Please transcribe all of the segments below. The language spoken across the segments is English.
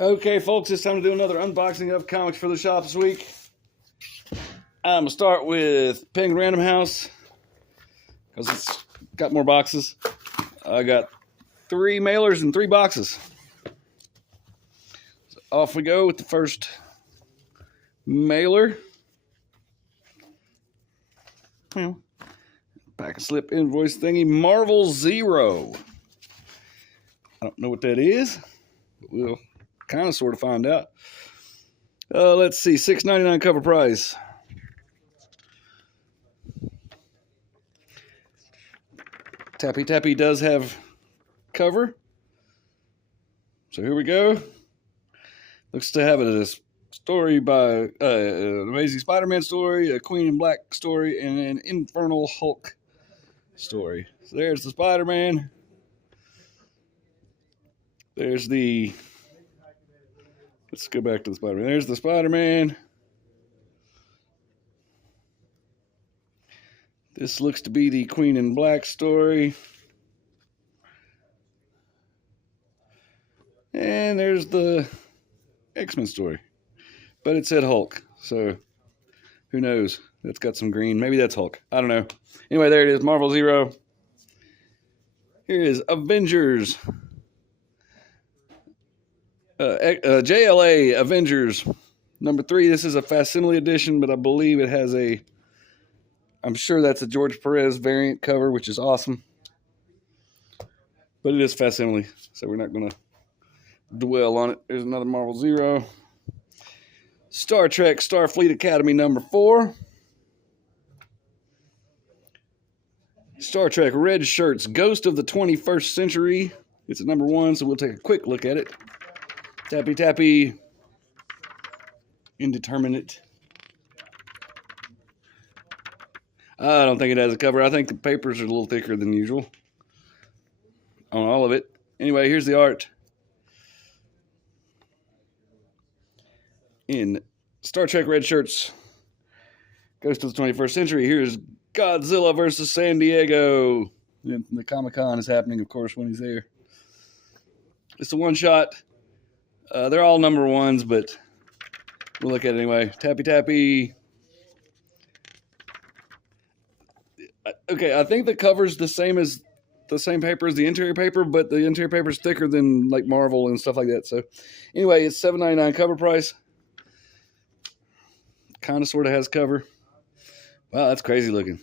Okay, folks, it's time to do another unboxing of comics for the shop this week. I'm going to start with Penguin Random House because it's got more boxes. I got 3 mailers and 3 boxes. So off we go with the first mailer. Well, pack a slip invoice thingy, Marvel Zero. I don't know what that is, but we'll kind of sort of find out. Let's see, $6.99 cover price. Tappy Tappy does have cover. So here we go. Looks to have a story by an Amazing Spider-Man story, a Queen in Black story, and an Infernal Hulk story. So there's the Spider-Man. There's the... Let's go back to the Spider-Man. There's the Spider-Man. This looks to be the Queen in Black story. And there's the X-Men story. But it said Hulk, so who knows? That's got some green. Maybe that's Hulk. I don't know. Anyway, there it is, Marvel Zero. Here is Avengers. JLA Avengers number 3. This is a facsimile edition, but I believe it has a... I'm sure that's a George Perez variant cover, which is awesome. But it is facsimile, so we're not going to dwell on it. There's another Marvel Zero. Star Trek Starfleet Academy number 4. Star Trek Red Shirts Ghost of the 21st Century. It's at number 1, so we'll take a quick look at it. Tappy Tappy. Indeterminate. I don't think it has a cover. I think the papers are a little thicker than usual on all of it. Anyway, here's the art. In Star Trek Red Shirts, Ghost of the 21st Century, here's Godzilla versus San Diego. And the Comic-Con is happening, of course, when he's there. It's a one-shot. They're all number 1s, but we'll look at it anyway. Tappy Tappy. Okay, I think the cover's the same paper as the interior paper, but the interior paper is thicker than like Marvel and stuff like that. So anyway, it's $7.99 cover price. Kind of sort of has cover. Wow, that's crazy looking.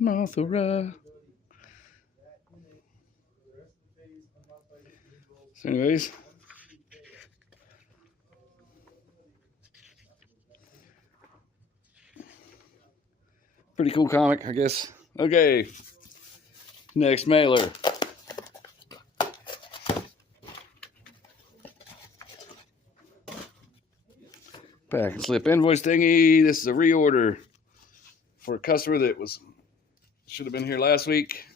Mothra. So anyways, pretty cool comic, I guess. Okay, next mailer. Pack and slip invoice thingy. This is a reorder for a customer that should have been here last week,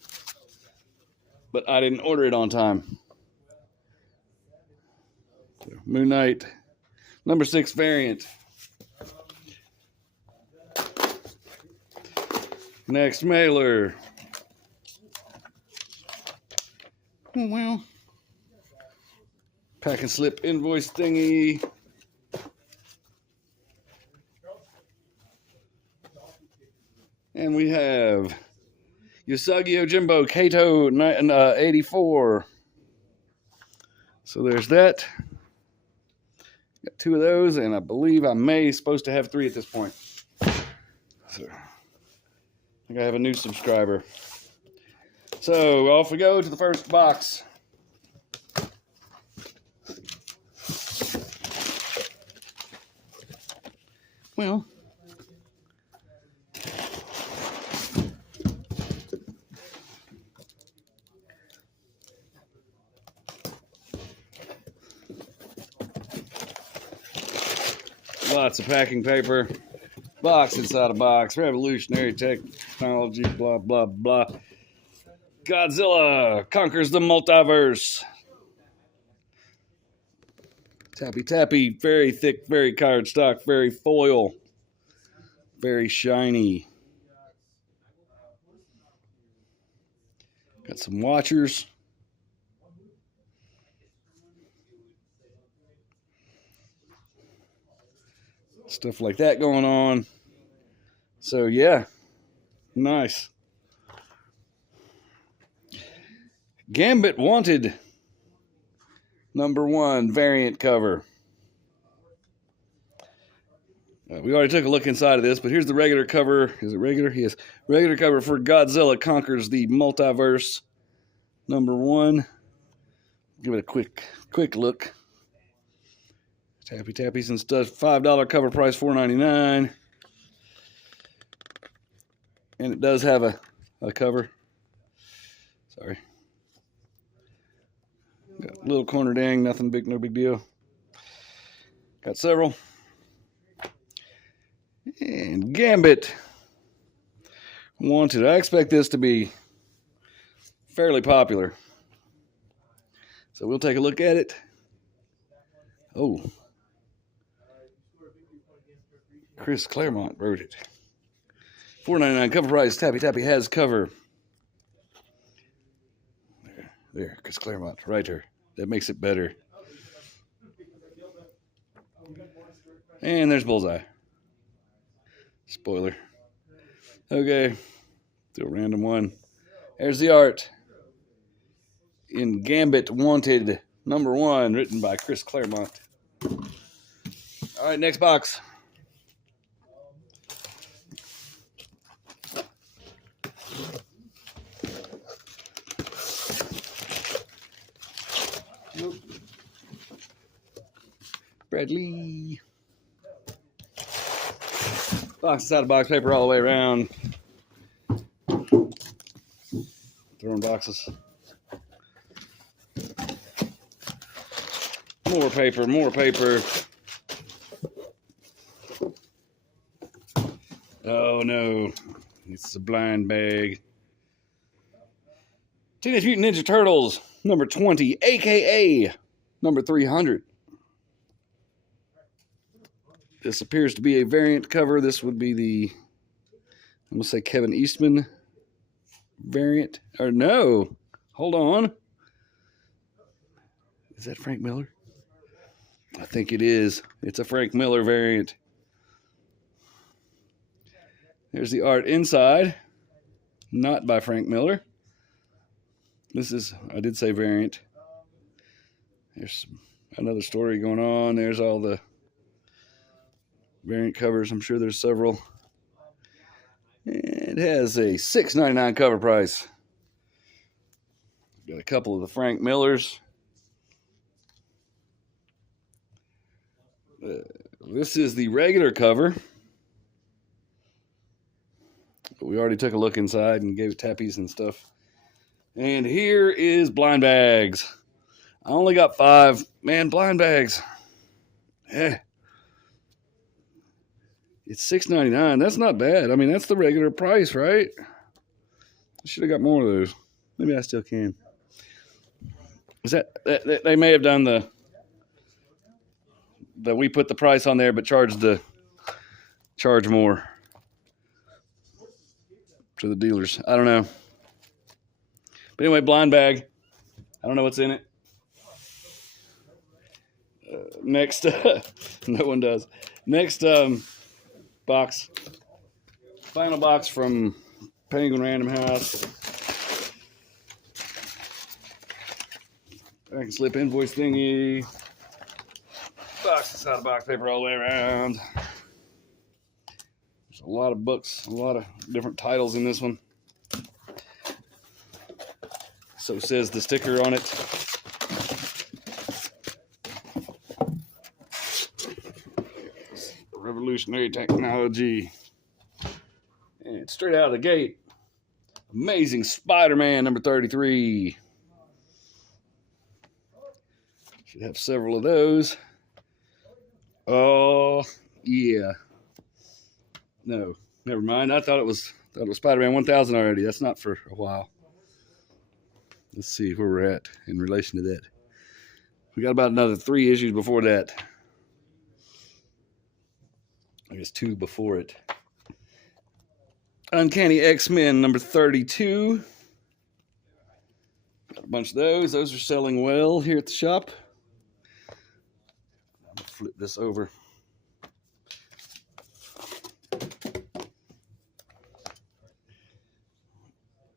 but I didn't order it on time. So, Moon Knight, number 6 variant. Next mailer. Oh, well. Pack and slip invoice thingy. And we have Usagi Yojimbo Kato 84. So there's that. Got 2 of those, and I believe I may supposed to have 3 at this point. So I think I have a new subscriber. So off we go to the first box. Well, lots of packing paper. Box inside a box. Revolutionary technology. Blah, blah, blah. Godzilla conquers the multiverse. Tappy Tappy. Very thick, very cardstock, very foil. Very shiny. Got some watchers. Stuff like that going on. So yeah, nice. Gambit Wanted #1 variant cover. We already took a look inside of this, but here's the regular cover. Is it regular? Yes. Regular cover for Godzilla Conquers the Multiverse #1. Give it a quick look. Tappy tappies and stuff. $5 cover price, $4.99. And it does have a cover. Sorry. Got a little corner dang, nothing big, no big deal. Got several. And Gambit Wanted. I expect this to be fairly popular. So we'll take a look at it. Oh. Chris Claremont wrote it. $4.99 cover price. Tappy Tappy has cover. There, Chris Claremont, writer. That makes it better. And there's Bullseye. Spoiler. Okay, do a random one. There's the art in Gambit Wanted #1, written by Chris Claremont. All right, next box. Nope. Bradley. Box out of box paper all the way around. Throwing boxes. More paper, more paper. Oh no, it's a blind bag. Teenage Mutant Ninja Turtles #20, aka #300. This appears to be a variant cover. This would be the, I'm going to say Kevin Eastman variant. Or no, hold on. Is that Frank Miller? I think it is. It's a Frank Miller variant. There's the art inside. Not by Frank Miller. This is, I did say variant. There's another story going on. There's all the variant covers. I'm sure there's several. It has a $6.99 cover price. Got a couple of the Frank Millers. This is the regular cover. But we already took a look inside and gave it tappies and stuff. And here is blind bags. I only got 5. Man, blind bags. Yeah. It's $6.99. That's not bad. I mean, that's the regular price, right? I should have got more of those. Maybe I still can. Is that they may have done that we put the price on there, but charge more to the dealers. I don't know. But anyway, blind bag. I don't know what's in it. Next, no one does. Next box. Final box from Penguin Random House. I can slip invoice thingy. Box out of box paper all the way around. There's a lot of books, a lot of different titles in this one. So says the sticker on it. Revolutionary technology. And straight out of the gate, Amazing Spider-Man #33. Should have several of those. Oh, yeah. No, never mind. I thought it was Spider-Man 1000 already. That's not for a while. Let's see where we're at in relation to that. We got about another 3 issues before that. I guess 2 before it. Uncanny X-Men #32. Got a bunch of those. Those are selling well here at the shop. I'm going to flip this over.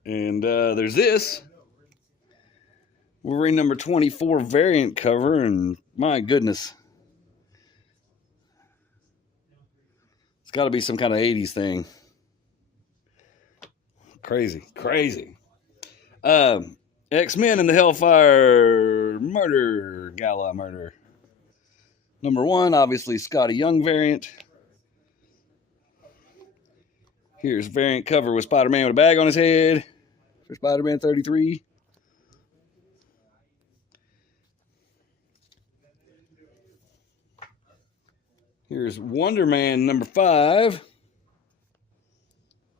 And there's this Wolverine number 24 variant cover, and my goodness, it's got to be some kind of 80s thing. Crazy, crazy. X-Men and the Hellfire Gala Murder. Number 1, obviously Scotty Young variant. Here's variant cover with Spider-Man with a bag on his head for Spider-Man 33. Here's Wonder Man number 5.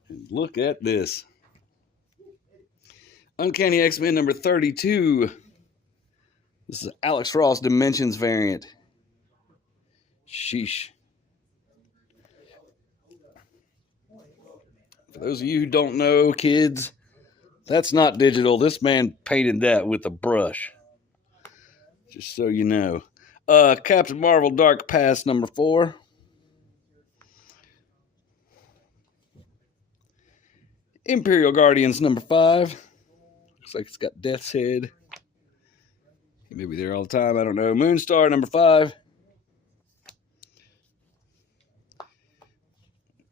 And look at this. Uncanny X-Men number 32. This is Alex Ross Dimensions variant. Sheesh. For those of you who don't know, kids, that's not digital. This man painted that with a brush. Just so you know. Captain Marvel Dark Past number 4. Imperial Guardians number 5. Looks like it's got Death's Head. He may be there all the time. I don't know. Moonstar number 5.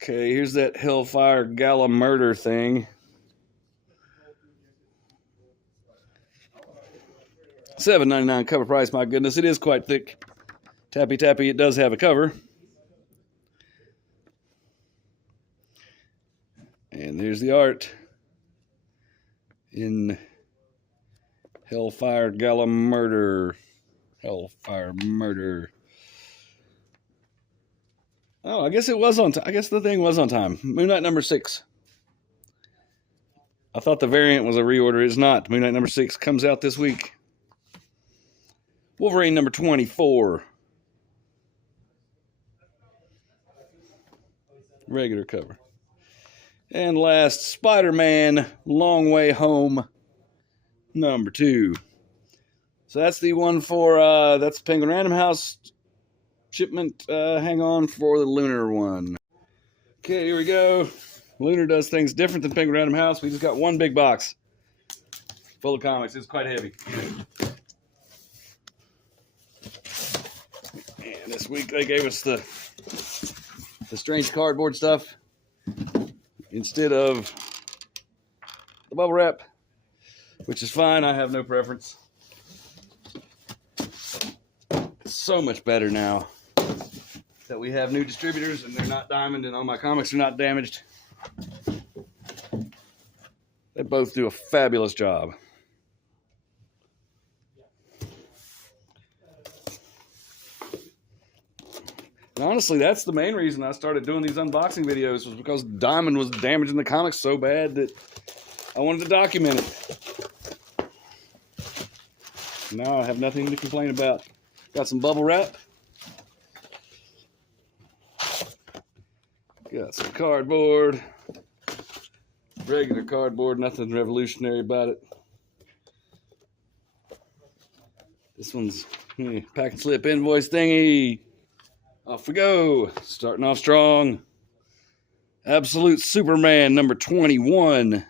Okay, here's that Hellfire Gala Murder thing. $7.99 cover price. My goodness, it is quite thick. Tappy tappy, it does have a cover. And there's the art in Hellfire Gala Murder. Hellfire Murder. Oh, I guess it was on time. I guess the thing was on time. Moon Knight number 6. I thought the variant was a reorder. It's not. Moon Knight number 6 comes out this week. Wolverine number 24. Regular cover. And last, Spider-Man Long Way Home number 2. So that's the one for, that's Penguin Random House shipment. Hang on for the Lunar one. Okay, here we go. Lunar does things different than Penguin Random House. We just got one big box full of comics. It's quite heavy. And this week they gave us the strange cardboard stuff instead of the bubble wrap, which is fine. I have no preference. It's so much better now that we have new distributors and they're not diamond and all my comics are not damaged. They both do a fabulous job. And honestly, that's the main reason I started doing these unboxing videos, was because diamond was damaging the comics so bad that I wanted to document it. Now I have nothing to complain about. Got some bubble wrap. Got some cardboard. Regular cardboard, nothing revolutionary about it. This one's pack and slip invoice thingy. Off we go. Starting off strong. Absolute Superman number 21.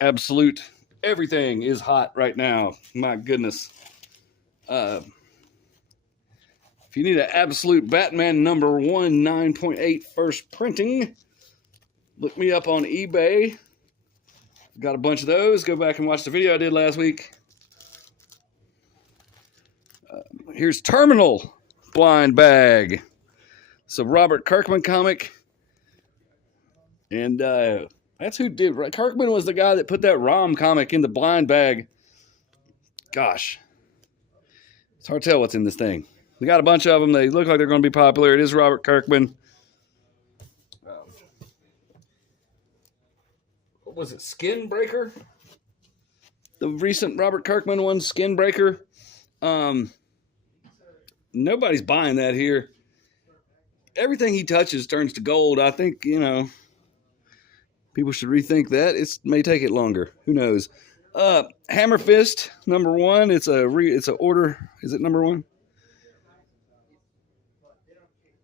Absolute everything is hot right now. My goodness. If you need an absolute Batman number 1 9.8 first printing, look me up on eBay. Got a bunch of those. Go back and watch the video I did last week. Here's Terminal blind bag. It's a Robert Kirkman comic. And that's who did. Kirkman was the guy that put that ROM comic in the blind bag. Gosh. It's hard to tell what's in this thing. We got a bunch of them. They look like they're going to be popular. It is Robert Kirkman. What was it? Skin Breaker? The recent Robert Kirkman one, Skin Breaker. Nobody's buying that here. Everything he touches turns to gold. I think, people should rethink that. It may take it longer. Who knows? Hammer Fist number 1. It's a order. Is it number 1?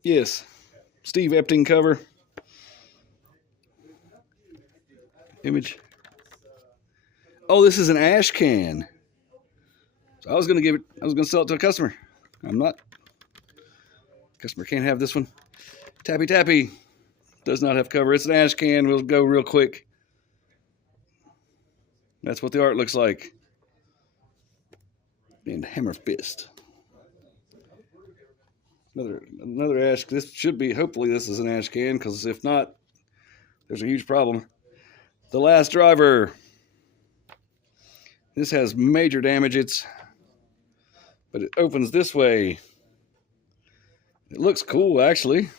Yes. Steve Epting cover. image. Oh, this is an ash can. So I was gonna sell it to a customer. I'm not. Customer can't have this one. Tappy Tappy does not have cover. It's an ash can. We'll go real quick. That's what the art looks like. And Hammer Fist. Another ash. This should be. Hopefully, this is an ash can, because if not, there's a huge problem. The Last Driver. This has major damage. But it opens this way. It looks cool, actually.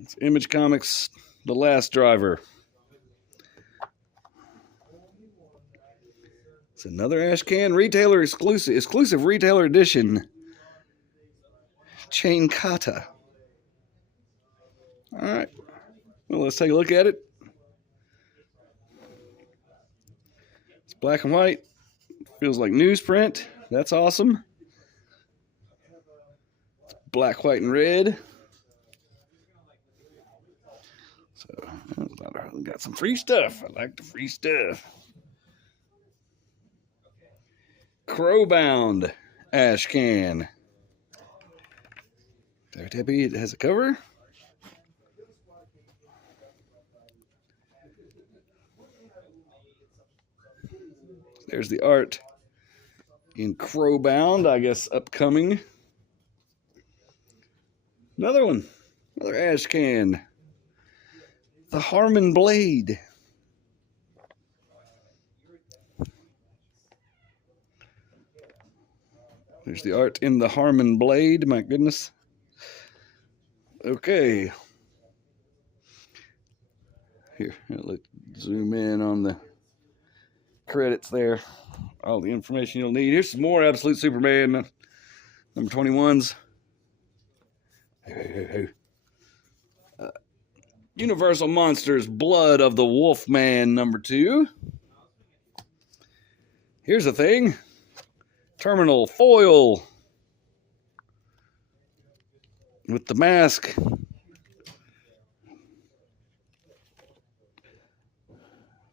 It's Image Comics, The Last Driver. It's another ash can, retailer exclusive retailer edition. Chain Kata. All right. Well, let's take a look at it. It's black and white. Feels like newsprint. That's awesome. It's black, white, and red. So, got some free stuff. I like the free stuff. Crowbound ash can. Tappy, it has a cover. There's the art in Crowbound, I guess upcoming. Another one, another ash can. The Harmon Blade. There's the art in the Harmon Blade, my goodness. Okay. Here, let's zoom in on the credits there. All the information you'll need. Here's some more Absolute Superman number 21s. Universal Monsters Blood of the Wolfman number 2. Here's the thing. Terminal foil with the mask.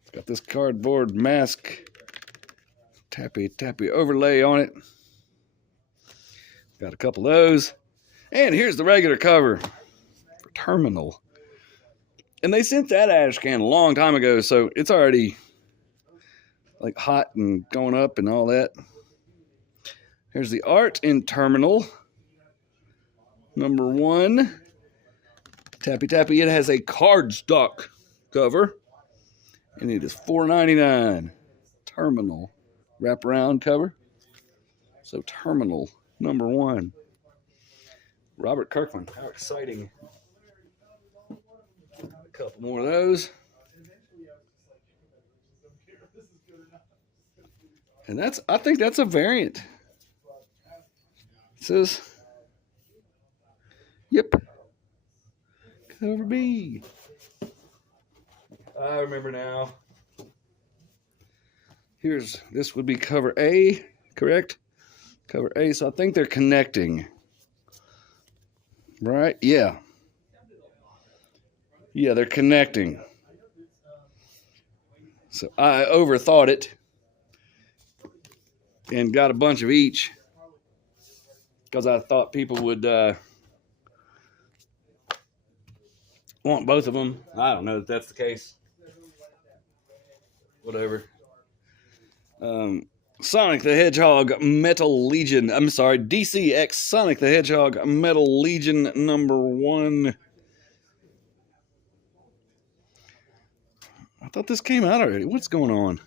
It's got this cardboard mask. Tappy overlay on it. Got a couple of those. And here's the regular cover for Terminal. And they sent that ash can a long time ago, so it's already like hot and going up and all that. Here's the art in Terminal number 1. Tappy. It has a cardstock cover, and it is $4.99. Terminal wraparound cover. So Terminal number 1. Robert Kirkman. How exciting! A couple more of those. And I think that's a variant. It says, yep, cover B. I remember now. This would be cover A, correct? Cover A, so I think they're connecting. Right? Yeah. Yeah, they're connecting. So I overthought it and got a bunch of each because I thought people would want both of them. I don't know if that's the case. Whatever. Sonic the Hedgehog Metal Legion. I'm sorry, DCX Sonic the Hedgehog Metal Legion number 1. I thought this came out already. What's going on?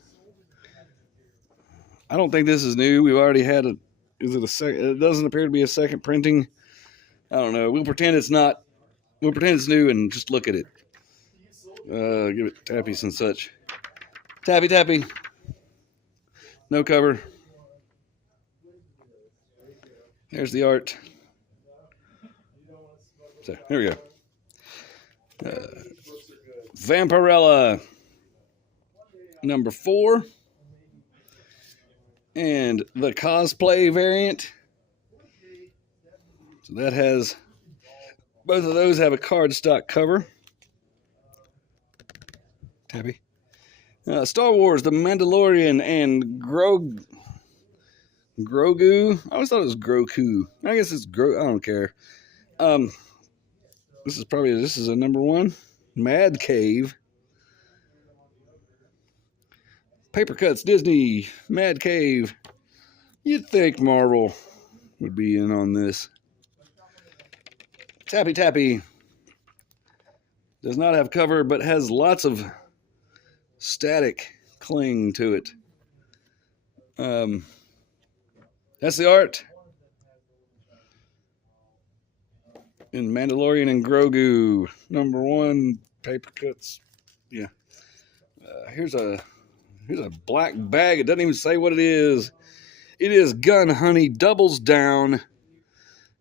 I don't think this is new. We've already had a. Is it a second? It doesn't appear to be a second printing. I don't know. We'll pretend it's not. We'll pretend it's new and just look at it. Give it tappies and such. Tappy. No cover. There's the art. So here we go. Vampirella number 4. And the cosplay variant. So that has, both of those have a cardstock cover. Tabby. Star Wars, The Mandalorian, and Grogu. I always thought it was Groku. I guess it's I don't care. This is a number one. Mad Cave. Paper Cuts, Disney, Mad Cave. You'd think Marvel would be in on this. Tappy Tappy. Does not have cover, but has lots of static cling to it. That's the art. In Mandalorian and Grogu, number one, Paper Cuts. Yeah. Here's a black bag. It doesn't even say what it is. It is Gun Honey Doubles Down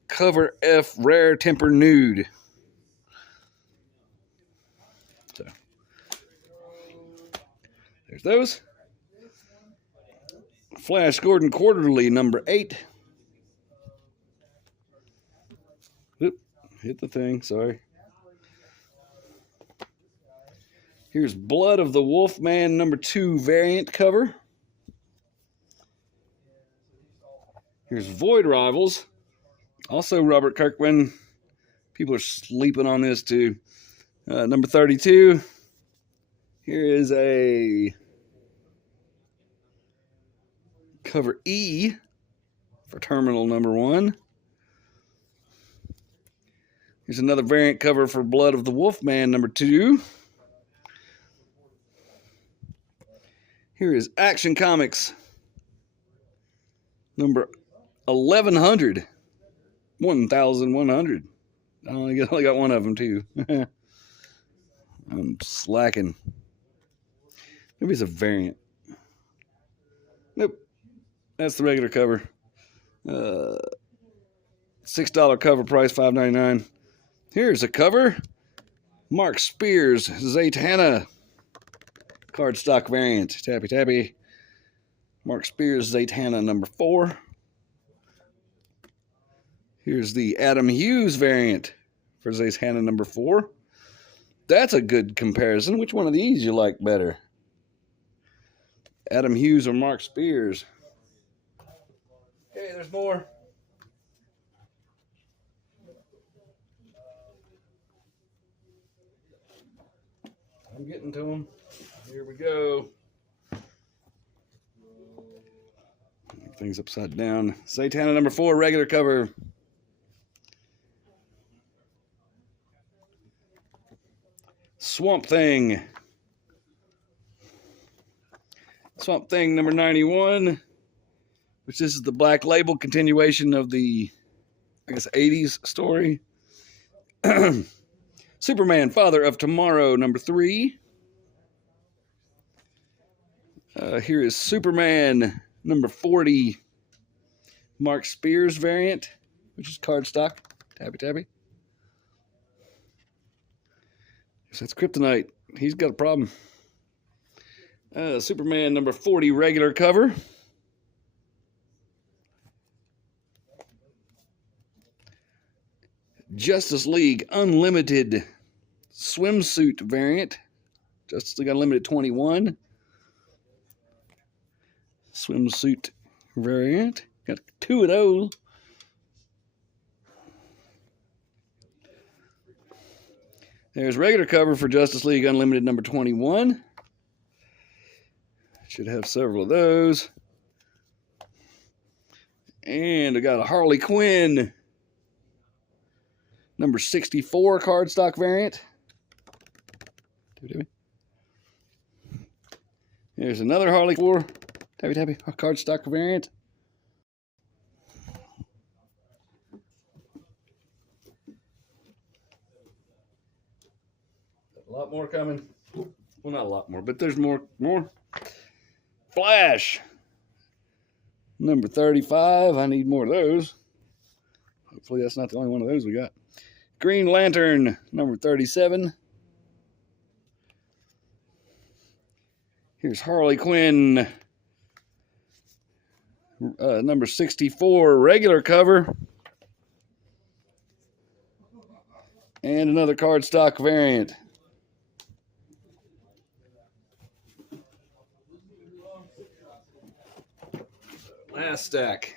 Cover F Rare Temper Nude. So there's those. Flash Gordon Quarterly number 8. Oop, hit the thing, sorry. Here's Blood of the Wolfman number 2 variant cover. Here's Void Rivals. Also Robert Kirkman. People are sleeping on this too. Number 32. Here is a cover E for Terminal number 1. Here's another variant cover for Blood of the Wolfman number 2. Here is Action Comics number 1100. 1100. I only got one of them too. I'm slacking. Maybe it's a variant. Nope. That's the regular cover. $6 cover price, $5.99. Here's a cover. Mark Spears, Zatanna. Cardstock variant. Tappy Tappy. Mark Spears, Zatanna number 4. Here's the Adam Hughes variant for Zatanna number 4. That's a good comparison. Which one of these you like better? Adam Hughes or Mark Spears? Okay, there's more. I'm getting to them. Here we go. Things upside down. Zatanna number 4, regular cover. Swamp Thing. Swamp Thing number 91, which this is the Black Label continuation of the, I guess, 80s story. Superman, Father of Tomorrow, number 3. Here is Superman, number 40, Mark Spears variant, which is cardstock. Tappy Tappy. So that's Kryptonite. He's got a problem. Superman, number 40, regular cover. Justice League Unlimited swimsuit variant. Justice League Unlimited 21. Swimsuit variant. Got 2 of those. There's regular cover for Justice League Unlimited number 21. Should have several of those. And I got a Harley Quinn number 64 cardstock variant. There's another Harley Quinn cardstock variant. A lot more coming. Well, not a lot more, but there's more. Flash number 35. I need more of those. Hopefully that's not the only one of those we got. Green Lantern number 37. Here's Harley Quinn number 64 regular cover. And another cardstock variant. Last stack.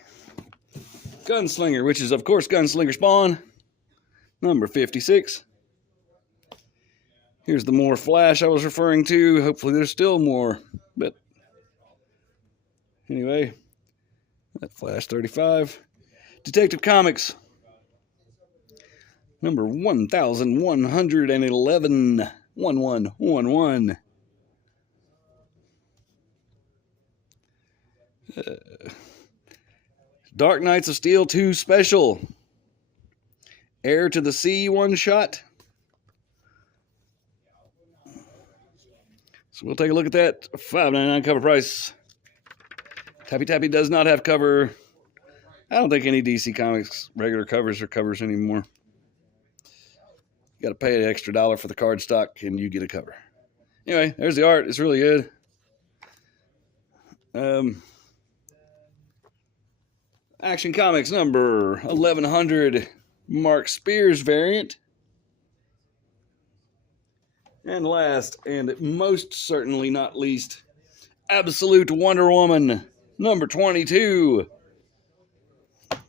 Gunslinger, which is, of course, Gunslinger Spawn, number 56. Here's the more Flash I was referring to. Hopefully there's still more. But anyway, that Flash 35. Detective Comics, number 1111. 1111. Dark Knights of Steel 2 Special. Heir to the Sea one shot. So we'll take a look at that. $5.99 cover price. Tappy Tappy does not have cover. I don't think any DC Comics regular covers are covers anymore. You got to pay an extra $1 for the card stock and you get a cover. Anyway, there's the art. It's really good. Action Comics number 1100, Mark Spears variant. And last, and most certainly not least, Absolute Wonder Woman number 22.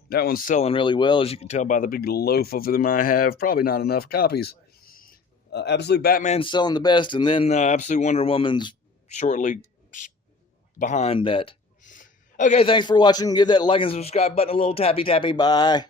That one's selling really well, as you can tell by the big loaf of them I have. Probably not enough copies. Absolute Batman's selling the best, and then Absolute Wonder Woman's shortly behind that. Okay, thanks for watching. Give that like and subscribe button a little tappy tappy. Bye.